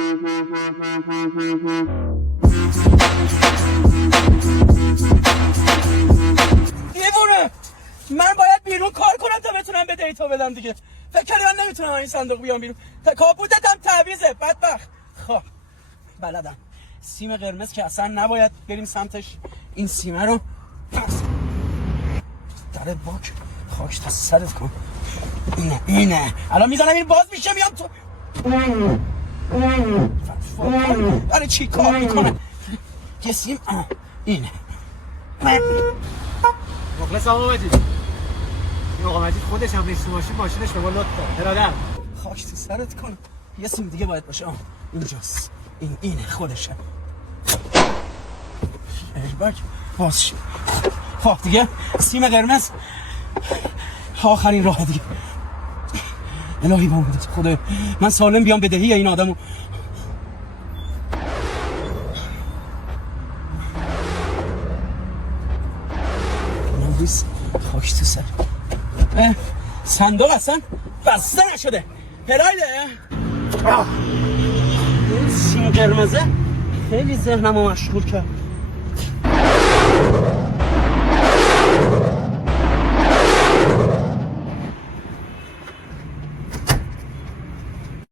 دیوونه، من باید بیرون کار کنم تا بتونم به دیتا بدم دیگه. فکر کردی من نمیتونم این صندوق بیام بیرون؟ کابوتت هم تعویضه بدبخت. خب بلدم سیم قرمز که اصلا نباید بریم سمتش. این سیمه رو درت باک خاک تا سرت کن. اینه الان میزنم این باز میشه میام تو. برای چی کار میکنه یه سیم؟ اینه مخلص آقا مجید. این آقا مجید خودش هم نیست تو ماشین، ماشینش به ما لط داد. برادر خاک تو سرت کن. یه سیم دیگه باید باشه. اینجاست. اینه خودشه. ایربگ باز شد. خب دیگه سیم قرمز آخرین راه دیگه. الهی با امیدت خدایا من سالم بیام بدهی این آدمو. نویس خاک تو سر. صندوق اصلا بسته نشده. پرایده این سیم قرمزه خیلی ذهنمو مشغول کرد.